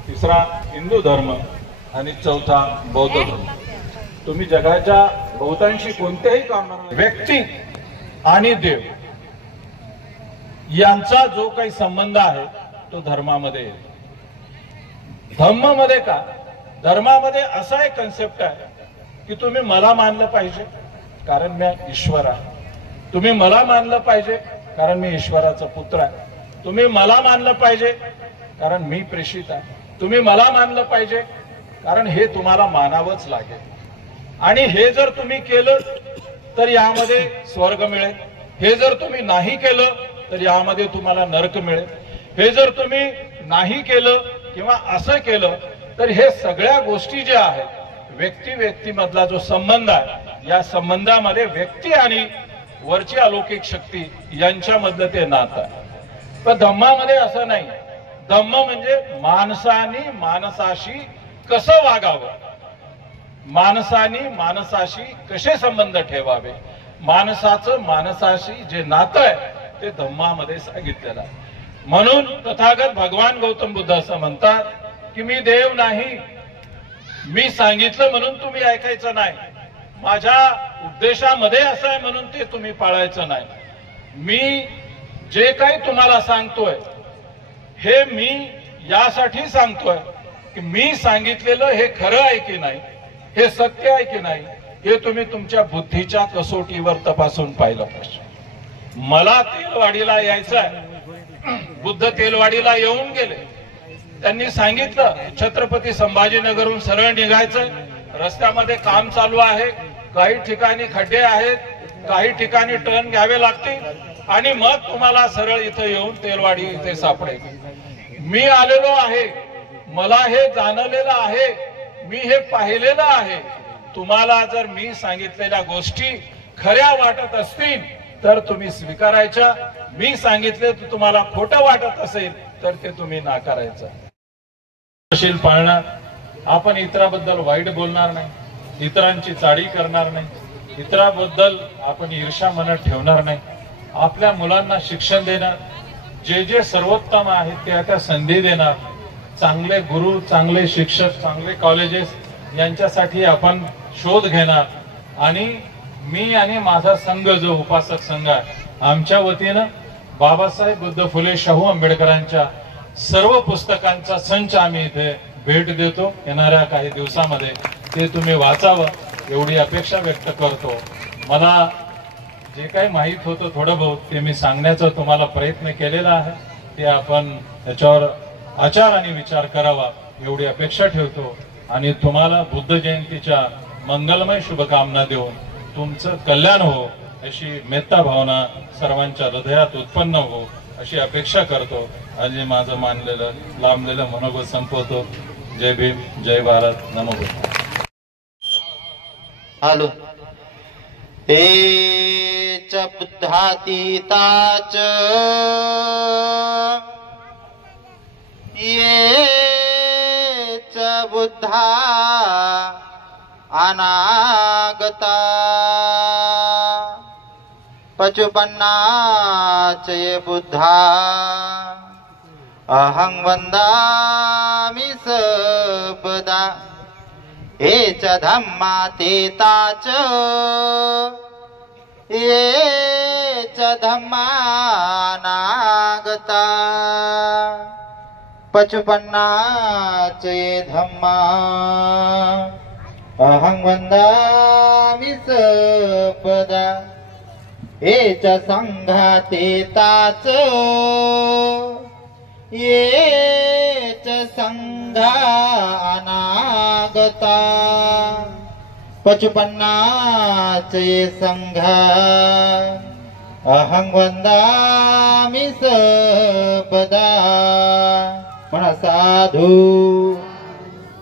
तिसरा हिंदू धर्म आणि चौथा बौद्ध धर्म. तुम्ही जगाच्या बहुतांशी कोणत्याही कामावर व्यक्ती आणि देव यांचा जो काही संबंध आहे तो धर्मामध्ये आहे. धम्मामध्ये का, धर्मामध्ये असा एक कन्सेप्ट आहे की तुम्ही मला मानलं पाहिजे कारण मी ईश्वर आहे, तुम्ही मला मानलं पाहिजे कारण मी ईश्वराचा पुत्र आहे, तुम्ही मला मानलं पाहिजे कारण मी प्रेषित आहे, तुम्ही मला मानलं पाहिजे कारण हे तुम्हाला मानावंच लागेल. आणि हे जर तुम्ही केलं तर यामध्ये स्वर्ग मिळेल, हे जर तुम्ही नाही केलं तर यामध्ये तुम्हाला नरक मिळेल, हे जर तुम्ही नाही केलं किंवा असं केलं तर हे सगळ्या गोष्टी ज्या आहेत व्यक्ती व्यक्तीमधला जो संबंध आहे या संबंधामध्ये व्यक्ती आणि वरची अलौकिक शक्ती यांच्यामधलं ते नातं आहे. पण धम्मामध्ये असं नाही. धम्म म्हणजे माणसाने माणसाशी कसं वागावं, माणसाने माणसाशी कसे संबंध ठेवावे, माणसाचं माणसाशी जे नातं आहे ते धम्मामध्ये सांगितलेलं आहे. म्हणून तथागत भगवान गौतम बुद्ध असं म्हणतात की मी देव नाही, मी सांगितलं म्हणून तुम्ही ऐकायचं नाही, माझ्या उद्देशामध्ये असं आहे म्हणून ते तुम्ही पाळायचं नाही. मी जे काही तुम्हाला सांगतोय हे मी यासाठी सांगतोय की मी सांगितलेलं हे खरं आहे की नाही, हे सत्य आहे की नाही, हे तुम्ही तुमच्या बुद्धीच्या कसोटीवर तपासून पाहिलं पाहिजे. मला तेलवाडीला यायचं आहे, बुद्ध तेलवाडीला येऊन गेले, त्यांनी सांगितलं छत्रपती संभाजीनगरहून सरळ निघायचं, रस्त्यामध्ये काम चालू आहे, काही ठिकाणी खड्डे आहेत, काही ठिकाणी टर्न घ्यावे लागतील आणि मग तुम्हाला सरळ इथं येऊन तेलवाडी इथे सापडेल. मी आलेलो आहे, मला हे जाणलेलं आहे, मी हे पाहिलेलं आहे. तुम्हाला जर मी सांगितलेल्या गोष्टी खऱ्या वाटत असतील तर तुम्ही स्वीकारायच्या, मी सांगितले तर तुम्हाला खोटं वाटत असेल तर ते तुम्ही नाकारायचं. पाळणार, आपण इतराबद्दल वाईट बोलणार नाही, इतरांची चाडी करणार नाही, इतराबद्दल आपण ईर्ष्या मनात ठेवणार नाही. आपल्या मुलांना शिक्षण देणार, जे जे सर्वोत्तम आहेत ते आता संधी देणार. चांगले गुरु, चांगले शिक्षक, चांगले कॉलेजेस यांच्यासाठी आपण शोध घेणार. आणि मी आणि माझा संघ जो उपासक संघ आहे, आमच्या वतीनं बाबासाहेब बुद्ध फुले शाहू आंबेडकरांच्या सर्व पुस्तकांचा संच आम्ही इथे भेट देतो. येणाऱ्या काही दिवसामध्ये ते तुम्ही वाचावं एवढी अपेक्षा व्यक्त करतो. मला जे काही माहीत होतं थोडं बहुत ते मी सांगण्याचा तुम्हाला प्रयत्न केलेला आहे. ते आपण त्याच्यावर आचार आणि विचार करावा एवढी अपेक्षा ठेवतो. आणि तुम्हाला बुद्ध जयंतीच्या मंगलमय शुभकामना देऊन तुमचं कल्याण हो अशी मेत्ता भावना सर्वांच्या हृदयात उत्पन्न हो अशी अपेक्षा करतो. आणि माझं मानलेलं लांबलेलं मनोगत संपवतो. जय भीम, जय भारत, नमो बुद्धाय. हॅलो. हेच बुद्धातीताच येच बुद्धा अनागता पचुपन्नाच ये बुद्धा अहं वंदामि सबदा. हेच धम्मातीताच येच धम्मानागता पचुपन्नाच ये धम्मा अहं वंदामि सबदा. हेच संघातीताच येच संघा अनागता पचुपन्नाच ये संघा अहं वंदामि सबदा. म्हणा साधू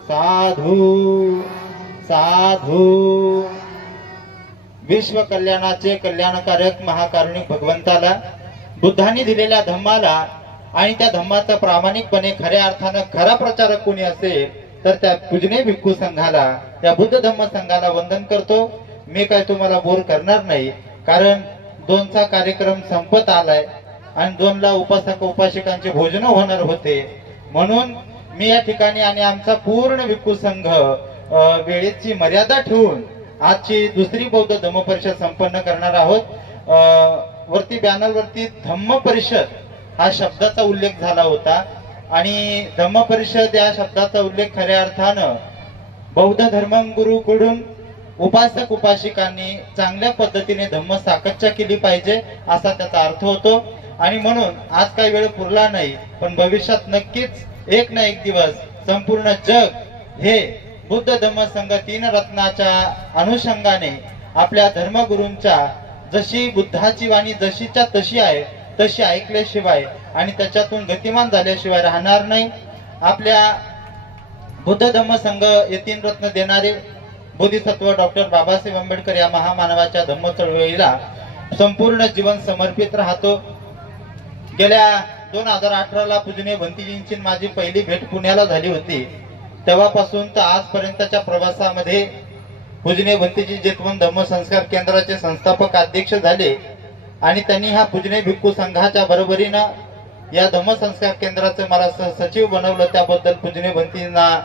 साधू साधू. विश्व कल्याणाचे कल्याणकारक महाकारुणिक भगवंताला, बुद्धांनी दिलेल्या धम्माला आणि त्या धम्माचा प्रामाणिकपणे खऱ्या अर्थानं खरा प्रचारक कोणी असेल तर त्या पूजनीय भिक्खू संघाला, त्या बुद्ध धम्म संघाला वंदन करतो. मी काय तुम्हाला बोर करणार नाही, कारण 2चा कार्यक्रम संपत आलाय आणि 2ला उपासक उपासिकांचे भोजन होणार होते. म्हणून मी या ठिकाणी आणि आमचा पूर्ण भिक्खू संघ वेळेची मर्यादा ठेवून आजची दुसरी बौद्ध धम्म परिषद संपन्न करणार आहोत. वरती बॅनरवरती धम्म परिषद हा शब्दाचा उल्लेख झाला होता आणि धम्म परिषद या शब्दाचा उल्लेख खऱ्या अर्थानं बौद्ध धर्मगुरूकडून उपासक उपासिकांनी चांगल्या पद्धतीने धम्म साकच्छा केली पाहिजे असा त्याचा अर्थ होतो. आणि म्हणून आज काही वेळ पुरला नाही, पण भविष्यात नक्कीच एक ना एक दिवस संपूर्ण जग हे बुद्ध धम्म संघ 3 रत्नाच्या अनुषंगाने आपल्या धर्मगुरूंच्या जशी बुद्धाची वाणी जशीच्या तशी आहे तशी ऐकल्याशिवाय आणि त्याच्यातून गतिमान झाल्याशिवाय राहणार नाही. आपल्या बुद्ध धम्म संघ हे 3 रत्न देणारे बोधिसत्व डॉक्टर बाबासाहेब आंबेडकर या महामानवाच्या धम्म चळवळीला संपूर्ण जीवन समर्पित राहतो. गेल्या 2018ला पूजनीय भंतीजींची माझी पहिली भेट पुण्याला झाली होती. तेव्हापासून तर आजपर्यंतच्या प्रवासामध्ये पूजनीय भंतीजी जेतवंत धम्म संस्कार केंद्राचे संस्थापक अध्यक्ष झाले आणि त्यांनी ह्या पूजनीय भिक्खू संघाच्या बरोबरीनं या धम्म संस्कार केंद्राचे मला सचिव बनवलं. त्याबद्दल पूजनीय भंतींना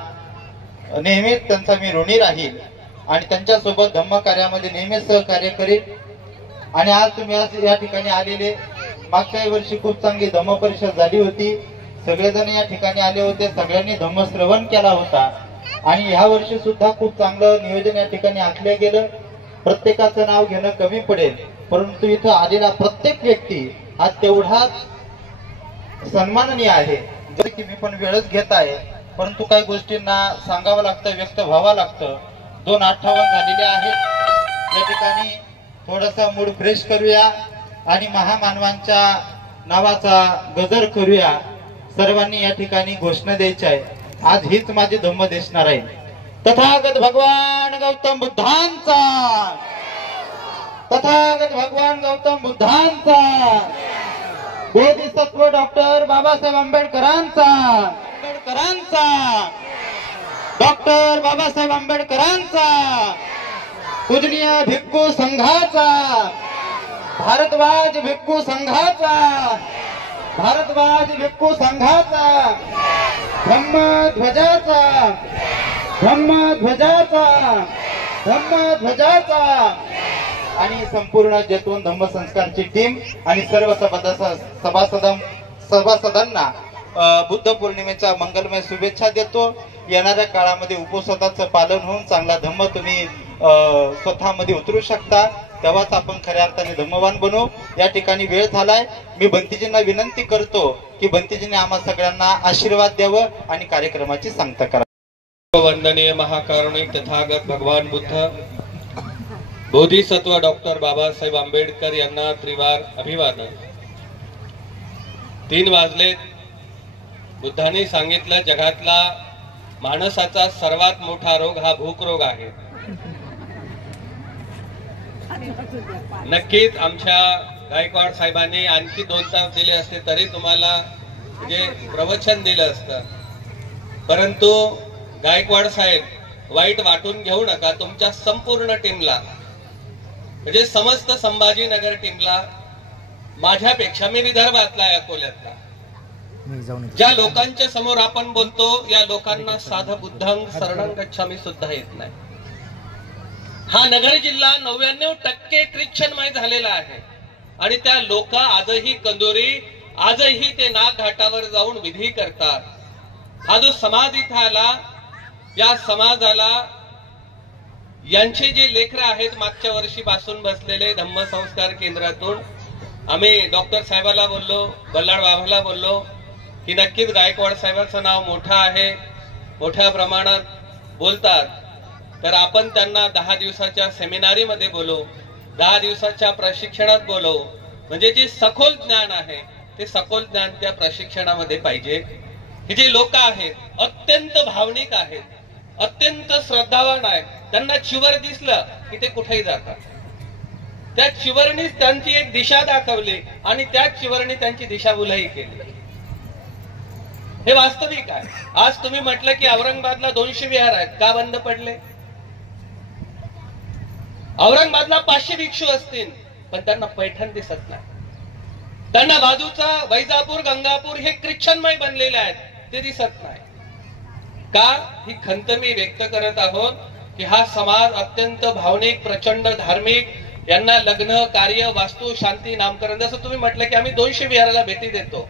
नेहमीच त्यांचा मी ऋणी राहील आणि त्यांच्यासोबत धम्म कार्यामध्ये नेहमीच सहकार्य करेल. आणि आज तुम्ही या ठिकाणी आलेले, मागच्या वर्षी खूप चांगली धम्म परिषद झाली होती, सगळेजण या ठिकाणी आले होते, सगळ्यांनी धम्म श्रवण केला होता आणि ह्या वर्षी सुद्धा खूप चांगलं नियोजन या ठिकाणी आखलं गेलं. प्रत्येकाचं नाव घेणं कमी पडेल, परंतु इथं आलेला प्रत्येक व्यक्ती हा तेवढाच सन्माननीय आहे जसे की मी पण वेळच घेत आहे, परंतु काही गोष्टींना सांगावं लागतं, व्यक्त व्हावं लागतं. 2:58 झालेले आहेत. या ठिकाणी थोडासा मूड फ्रेश करूया आणि महामानवांच्या नावाचा गजर करूया. सर्वांनी या ठिकाणी घोषणा द्यायची आहे. आज हीच माझी धम्म दिसणार आहे. तथागत भगवान गौतम बुद्धांचा, तथागत भगवान गौतम बुद्धांचा, बोधिसत्व डॉक्टर बाबासाहेब आंबेडकरांचा, डॉक्टर बाबासाहेब आंबेडकरांचा, पूजनीय भिक्खू संघाचा, भारतवाज भिक्खू संघाचा, भारतवाज भिक्खू संघाचा, धम्मध्वजाचा, धम्मध्वजाचा, धम्मध्वजाचा आणि संपूर्ण जैतून धम्मसंस्कारची टीम आणि सर्व सभासदांना बुद्ध पौर्णिमेच्या मंगलमय शुभेच्छा देतो. येणाऱ्या काळामध्ये उपवासाचं पालन होऊन चांगला धम्म तुम्ही स्वतःमध्ये उतरू शकता, तेव्हाच आपण खऱ्या अर्थाने धम्मवान बनू. या ठिकाणी वेळ झालाय. मी बंतीजींना विनंती करतो की बंतीजींनी आम्हा सगळ्यांना आशीर्वाद द्यावं आणि कार्यक्रमाची सांगता करा. वंदनीय महाकारुणिक तथागत भगवान बुद्ध बोधिसत्व डॉक्टर बाबासाहेब आंबेडकर यांना त्रिवार अभिवादन. 3 वाजलेत. बुद्धांनी सांगितलं जगातला माणसाचा सर्वात मोठा रोग हा भूक रोग आहे. नक्कीच आमच्या गायकवाड साहेबांनी आणखी 2 तास दिले असते तरी तुम्हाला म्हणजे प्रवचन दिलं असतं. परंतु गायकवाड साहेब वाईट वाटून घेऊ नका. तुमच्या संपूर्ण टीमला म्हणजे समस्त संभाजीनगर टीमला माझ्यापेक्षा, मी विदर्भातला आहे, अकोल्यातला, ज्या लोकांच्या समोर आपण बोलतो या लोकांना साधं बुद्धं शरणं गच्छामी सुद्धा येत नाही. हा नगर जिल्हा 99% ख्रिश्चनमय झालेला आहे आणि त्या लोक आजही कंदुरी, आजही ते नाग घाटावर जाऊन विधी करतात. हा जो समाज इथं आला, या समाजाला यांचे जे लेकरं आहेत मागच्या वर्षीपासून बसलेले धम्मसंस्कार केंद्रातून, आम्ही डॉक्टर साहेबाला बोललो, बल्लाळ बाबाला बोललो की नक्कीच गायकवाड साहेबांचं नाव मोठं आहे, मोठ्या प्रमाणात बोलतात, तर आपण त्यांना 10 दिवसाच्या सेमिनारीमध्ये बोलवू, 10 दिवसाच्या प्रशिक्षणात बोलवू. म्हणजे जे सखोल ज्ञान आहे ते सखोल ज्ञान त्या प्रशिक्षणामध्ये पाहिजे. हे जे लोक आहेत अत्यंत भावनिक आहेत, अत्यंत श्रद्धावान आहेत. त्यांना चिवर दिसलं की ते कुठेही जातात. त्या चिवरणीच त्यांची एक दिशा दाखवली आणि त्याच चिवरणी त्यांची दिशाभूलही केली. हे वास्तविक आहे. आज तुम्ही म्हटलं की औरंगाबादला 200 विहार आहेत, का बंद पडले? औरंगाबादला 500 भिक्षू असतील पण त्यांना पैठण दिसत नाही. त्यांना बाजूचा वैजापूर, गंगापूर हे ख्रिश्चनमय बनलेले आहेत, ते दिसत नाही. का? ही खंत मी व्यक्त करत आहोत की हा समाज अत्यंत भावनिक, प्रचंड धार्मिक, यांना लग्न, कार्य, वास्तू, शांती, नामकरण, जसं तुम्ही म्हटलं की आम्ही 200 विहाराला भेटी देतो.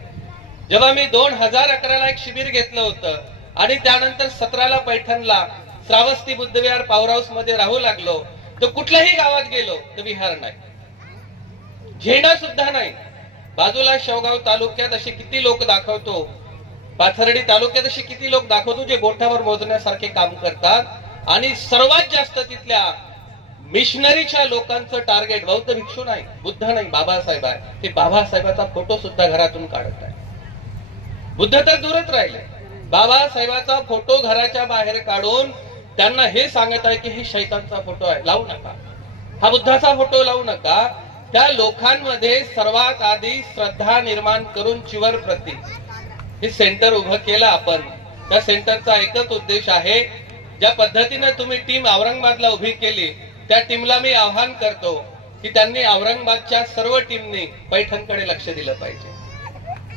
जेव्हा मी 2011ला एक शिबिर घेतलं होतं आणि त्यानंतर 17ला पैठणला श्रावस्ती बुद्धविहार पॉवर हाऊस मध्ये राहू लागलो, तर कुठल्याही गावात गेलो तर विहार नाही, झेंडा सुद्धा नाही. बाजूला शेवगाव तालुक्यात असे किती लोक दाखवतो, पाथर्डी तालुक्यात असे किती लोक दाखवतो जे बोटावर मोजण्यासारखे काम करतात आणि सर्वात जास्त तिथल्या मिशनरीच्या लोकांचं टार्गेट बौद्ध भिक्षू नाही, बुद्ध नाही, बाबासाहेब आहे. ते बाबासाहेबाचा फोटो सुद्धा घरातून काढत आहे. बुद्ध तर दूरच राहिले. बाबासाहेबाचा फोटो घराच्या बाहेर काढून त्यांना हे सांगत आहे की हे शैतानचा फोटो आहे, लावू नका, हा बुद्धाचा फोटो लावू नका. त्या लोकांमध्ये सर्वात आधी श्रद्धा निर्माण करून चिवर प्रती हे सेंटर उभं केलं आपण. त्या सेंटरचा एकच उद्देश आहे, ज्या पद्धतीने तुम्ही टीम औरंगाबादला उभी केली त्या टीमला मी आवाहन करतो की त्यांनी औरंगाबादच्या सर्व टीमनी पैठणकडे लक्ष दिलं पाहिजे.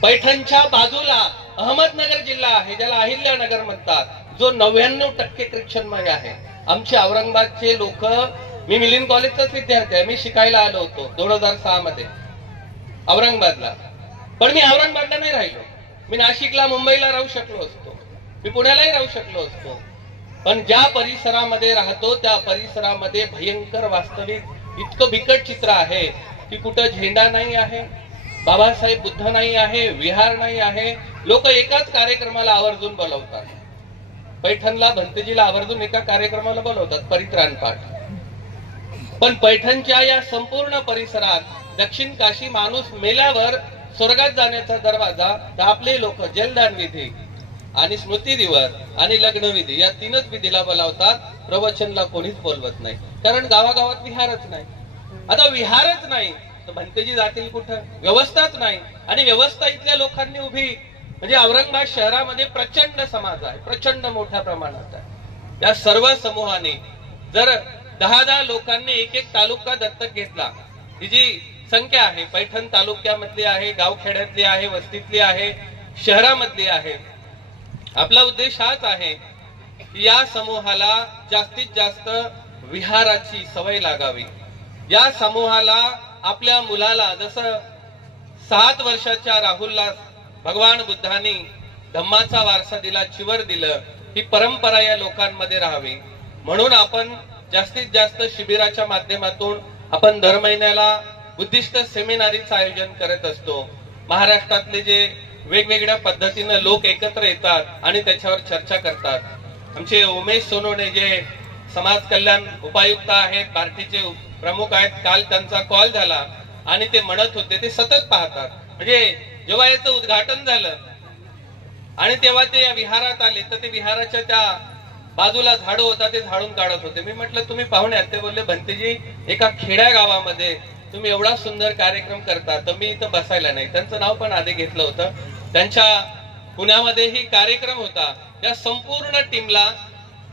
पैठणच्या बाजूला अहमदनगर जिल्हा आहे, ज्याला अहिल्यानगर म्हणतात, जो 99% ख्रिश्चनमय आहे. आमचे औरंगाबादचे लोक, मी मिलिंद कॉलेजचाच विद्यार्थी आहे, मी शिकायला आलो होतो 2006 मध्ये औरंगाबादला. पण मी औरंगाबादला नाही राहिलो, मी नाशिकला, मुंबईला राहू शकलो असतो, मी पुण्यालाही राहू शकलो असतो. पण ज्या परिसरामध्ये राहतो त्या परिसरामध्ये भयंकर वास्तविक इतकं बिकट चित्र आहे की कुठं झेंडा नाही आहे, बाबासाहेब बुद्ध नाही आहे, विहार नाही आहे, लोक एकाच कार्यक्रमाला आवर्जून बोलवतात. पैठणला भंतेजीला आवर्जून एका कार्यक्रमाला बोलवतात, परित्राण पाठ. पण पैठणच्या या संपूर्ण परिसरात दक्षिण काशी माणूस मेल्यावर स्वर्गात जाण्याचा दरवाजा तर आपले लोक जलदान विधी आणि स्मृती दिवस आणि लग्न विधी या तीनच विधीला बोलावतात. प्रवचनला कोणीच बोलवत नाही, कारण गावागावात विहारच नाही. आता विहारच नाही तर भंतेजी जातील कुठं? व्यवस्थाच नाही. आणि व्यवस्था इथल्या लोकांनी उभी, म्हणजे औरंगाबाद शहरामध्ये प्रचंड समाज आहे, प्रचंड मोठ्या प्रमाणात आहे. या सर्व समूहाने जर 10-10 लोकांनी एक एक तालुका दत्तक घेतला, ही जी संख्या आहे पैठण तालुक्यामधली आहे, गावखेड्यातली आहे, वस्तीतली आहे, शहरामधली आहे. आपला उद्देश हाच आहे की या समूहाला जास्तीत जास्त विहाराची सवय लागावी. या समूहाला आपल्या मुलाला, जसं 7 वर्षाच्या राहुलला भगवान बुद्धांनी धम्माचा वारसा दिला, चिवर दिलं, ही परंपरा या लोकांमध्ये राहावी म्हणून आपण जास्तीत जास्त शिबिराच्या माध्यमातून आपण दर महिन्याला बुद्धिस्ट सेमिनारीचं आयोजन करत असतो. महाराष्ट्रातले जे वेगवेगळ्या पद्धतीनं लोक एकत्र येतात आणि त्याच्यावर चर्चा करतात. आमचे उमेश सोनवणे जे समाज कल्याण उपायुक्त आहेत, पार्टीचे प्रमुख आहेत, काल त्यांचा कॉल झाला आणि ते म्हणत होते ते सतत पाहतात. म्हणजे जेव्हा याचं उद्घाटन झालं आणि तेव्हा ते या विहारात आले तर ते विहाराच्या त्या बाजूला झाडं होता, ते झाडून काढत होते. मी म्हटलं तुम्ही पाहुणे आहात? ते बोलले भंतेजी एका खेड्या गावामध्ये तुम्ही एवढा सुंदर कार्यक्रम करता तर मी इथं बसायला नाही. त्यांचं नाव पण आधी घेतलं होतं. त्यांच्या पुण्यामध्येही कार्यक्रम होता. या संपूर्ण टीमला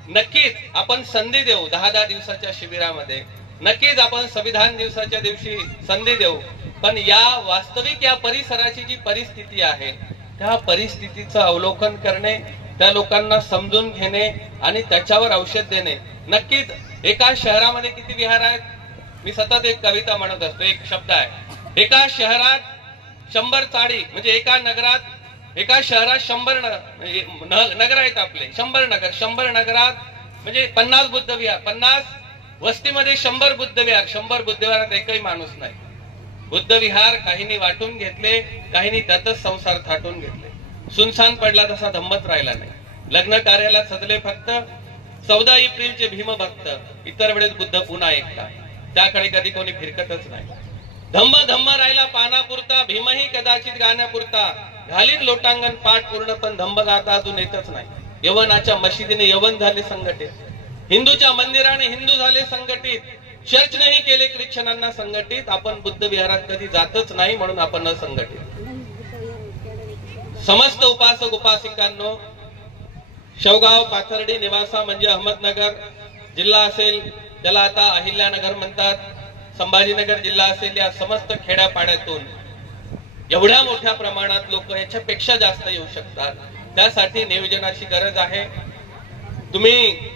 नक्कीच आपण संधी देऊ. 10-10 दिवसाच्या शिबिरामध्ये नक्कीच आपण संविधान दिवसाच्या दिवशी संधी देऊ. पण या वास्तविक या परिसराची जी परिस्थिती आहे त्या परिस्थितीचं अवलोकन करणे, त्या लोकांना समजून घेणे आणि त्याच्यावर औषध देणे. नक्कीच एका शहरामध्ये किती विहार आहेत? मी सतत एक कविता म्हणत असतो, एक शब्द आहे, एका शहरात 100 चाळी, म्हणजे एका नगरात, एका शहरात 100 नगर आहेत आपले, 100 नगर. 100 नगरात म्हणजे 50 बुद्ध विहार, 50 वस्तीमध्ये 100 बुद्ध विहार. 100 बुद्ध विहारात एकही माणूस नाही. बुद्ध विहार काहींनी वाटून घेतले, काहींनी त्यातच संसार थाटून घेतले. सुनसान पडला तसा धम्मच राहिला नाही. लग्न कार्याला सजले फक्त 14 एप्रिलचे भीमभक्त, इतर वेळेस बुद्ध पुन्हा एकटा. त्याकडे कधी कोणी फिरकतच नाही. धम्म धम्म राहिला पानापुरता, भीमही कदाचित गाण्यापुरता. घालीन लोटांगण पाठ पूर्ण पण धम्म गाता अजून येतच नाही. यवनाच्या मशिदीने यवन झाले संघटित, हिंदूच्या मंदिराने हिंदू झाले संघटित, चर्चनेही केले ख्रिश्चनांना संघटित. आपण बुद्ध विहारात कधी जातच नाही म्हणून आपण असंघटित. समस्त उपासक उपासिकांनो, शेवगाव पाथर्डी निवासा म्हणजे अहमदनगर जिल्हा असेल, ज्याला आता अहिल्यानगर म्हणतात, संभाजीनगर जिल्हा असेल, या समस्त खेड्यापाड्यातून एवढ्या मोठ्या प्रमाणात लोक, याच्यापेक्षा जास्त येऊ शकतात. त्यासाठी नियोजनाची गरज आहे. तुम्ही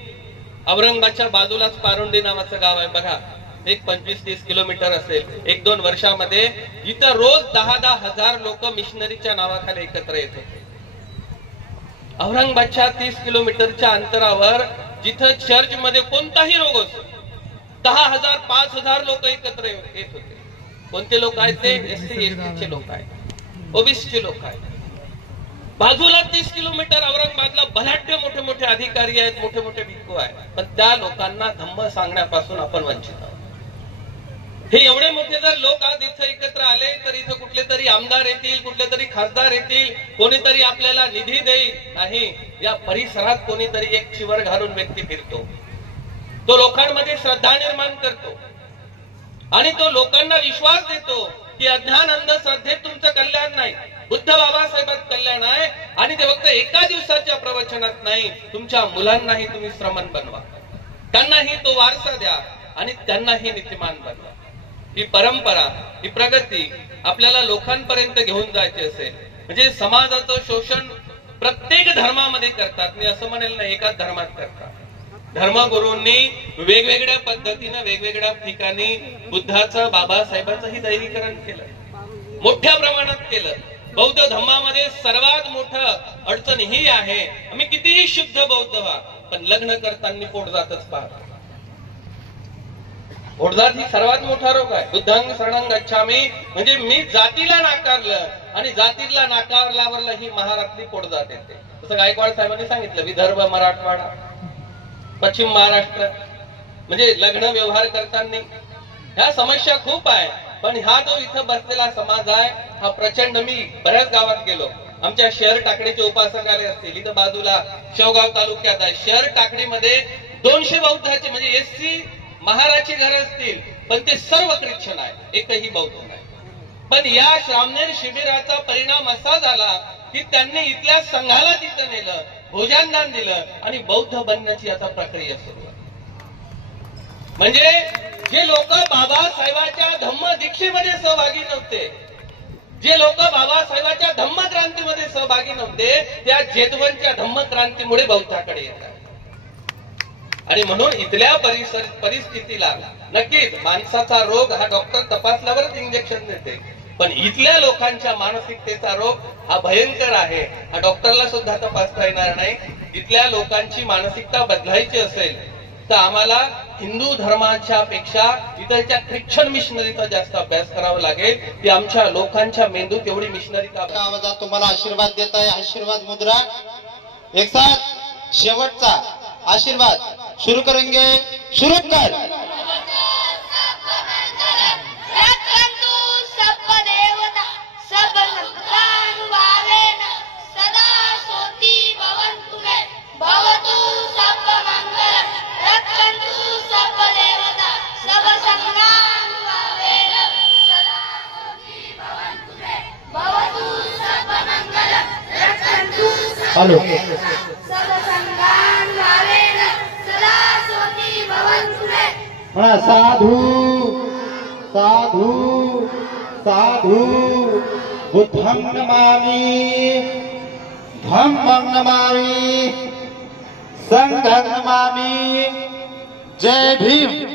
औरंगाबादच्या बाजूलाच पारुंडी नावाचं गाव आहे बघा, एक 25-30 किलोमीटर असेल. 1-2 वर्षामध्ये जिथं रोज 10-10 हजार लोक मिशनरीच्या नावाखाली एकत्र येत होते. औरंगाबादच्या 30 किलोमीटरच्या अंतरावर जिथं चर्च मध्ये कोणताही रोग असतो 10,000 5,000 लोक एकत्र येत होते. कोणते लोक आहेत ते? SC/ST लोक आहेत, ओबीसीचे लोक आहेत. बाजूला 30 किलोमीटर औरंगाबादला बलाढ्य मोठे मोठे अधिकारी आहेत, मोठे मोठे भिक्खू आहेत, पण त्या लोकांना धम्म सांगण्यापासून आपण वंचित आहोत. हे एवढे मोठे जर लोक आज इथं एकत्र आले तर इथं कुठले तरी आमदार येतील, कुठले तरी खासदार येतील, कोणीतरी आपल्याला निधी देईल नाही. या परिसरात कोणीतरी एक चिवर घालून व्यक्ती फिरतो, तो लोकांमध्ये श्रद्धा निर्माण करतो आणि तो लोकांना विश्वास देतो की अज्ञान अंधश्रद्धेत तुमचं कल्याण नाही, बुद्ध बाबासाहेबात कल्याण आहे. आणि ते फक्त एका दिवसाच्या प्रवचनात नाही, तुमच्या मुलांनाही तुम्ही श्रमण बनवा, त्यांनाही तो वारसा द्या आणि त्यांनाही नीतिमान बनवा. ही परंपरा, ही प्रगती आपल्याला लोकांपर्यंत घेऊन जायची असेल म्हणजे समाजाचं शोषण प्रत्येक धर्मामध्ये करतात. मी असं म्हणेल नाही एकाच धर्मात करतात. धर्मगुरूंनी वेगवेगळ्या पद्धतीनं वेगवेगळ्या ठिकाणी बुद्धाचं, बाबासाहेबांचंही दैवीकरण केलं, मोठ्या प्रमाणात केलं. बौद्ध धर्मामध्ये सर्वात मोठं अडचण ही आहे, आम्ही कितीही शुद्ध बौद्ध व्हा पण लग्न करताना पोटजातच पाहतो. पोटजात ही सर्वात मोठा रोग आहे. बुद्धांग शरणं गच्छामी म्हणजे मी जातीला नाकारलं आणि जातीला नाकावर लावरला ही महाराष्ट्री पोटजात येते. जसं गायकवाड साहेबांनी सांगितलं, विदर्भ, मराठवाडा, पश्चिम महाराष्ट्र, म्हणजे लग्न व्यवहार करताना ह्या समस्या खूप आहे. पण हा जो इथं बसलेला समाज आहे हा प्रचंड, मी बऱ्याच गावात गेलो, आमच्या शहर टाकडीचे उपासकालय असतील, इथं बाजूला शेवगाव तालुक्यात आहे, शहर टाकडीमध्ये 200 बौद्धाचे म्हणजे एससी महाराजचे घर असतील, पण ते सर्व ख्रिश्चन आहे, एकही बौद्ध नाही. पण या श्रामणेर शिबिराचा परिणाम असा झाला की त्यांनी इथल्या संघाला तिथं नेलं, भोजनदान दिलं आणि बौद्ध बनण्याची आता प्रक्रिया सुरू आहे. म्हणजे जे लोक बाबासाहेबांच्या धम्म दीक्षेमध्ये सहभागी नव्हते, जे लोक बाबासाहेबांच्या धम्म क्रांतीमध्ये सहभागी नव्हते, त्या जेतवनच्या धम्म क्रांतीमुळे बौद्धाकडे येतात. आणि म्हणून इथल्या परिस्थितीला नक्कीच माणसाचा रोग हा डॉक्टर तपासल्यावरच इंजेक्शन देते, पण इथल्या लोकांच्या मानसिकतेचा रोग हा भयंकर आहे, हा डॉक्टरला सुद्धा तपासता येणार नाही. इथल्या लोकांची मानसिकता बदलायची असेल तर आम्हाला हिंदू धर्माच्या पेक्षा इथलच्या ख्रिश्चन मिशनरीचा जास्त अभ्यास करावा लागेल. ती आमच्या लोकांच्या मेंदूत एवढी मिशनरी का आवाजात तुम्हाला आशीर्वाद देत आहे. आशीर्वाद मुद्रा एक साथ शेवटचा आशीर्वाद शुरू करेंगे. शुरू कर. हॅलो. म्हणा साधू साधू साधू. बुद्धं नमामि, धम्मं नमामि, संघं नमामि. जय भीम.